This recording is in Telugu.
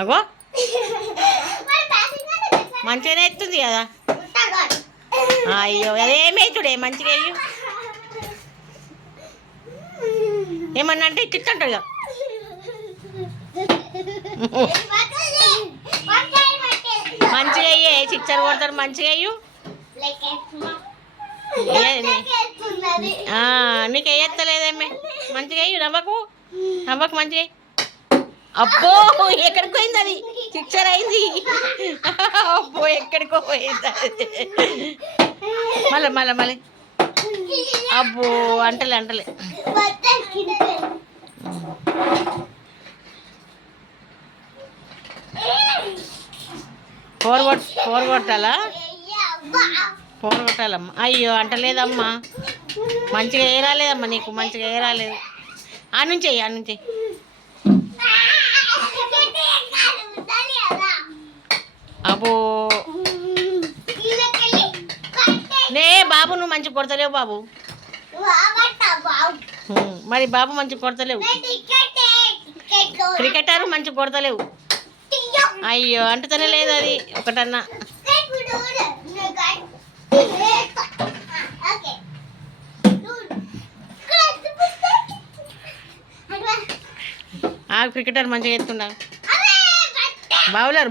అగో మంచిగానే ఎత్తుంది కదా. అయ్యో అదేమేతుడే మంచిగా అయ్యో ఏమన్నా అంటే తిట్టంటాడు ఇక. మంచిగా అయ్యే సిక్సర్ కొడతాడు మంచిగా అయ్యు. నీకు వేయత్తలేదేమే మంచిగా అయ్యు. నవ్వకు నవ్వకు మంచిగా. అబ్బో ఎక్కడికి పోయింది అది సిక్సర్ అయింది. అబ్బో ఎక్కడికో పోయింది అది. మళ్ళీ అబ్బో అంటలే ఫోర్ కొట్టాలా కొట్టాలమ్మా. అయ్యో అంటలేదమ్మా మంచిగా ఏ రాలేదమ్మా నీకు మంచిగా ఏ రాలేదు. ఆ నుంచి అబ్బో నే బాబు నువ్వు మంచిగా కొడతలేవు బాబు. మరి బాబు మంచిగా కొడతలేవు. క్రికెటర్ మంచిగా కొడతలేవు. అయ్యో అంటుతనే లేదు అది ఒకటన్నా. క్రికెటర్ మంచిగా ఎత్తున్నా. బౌలర్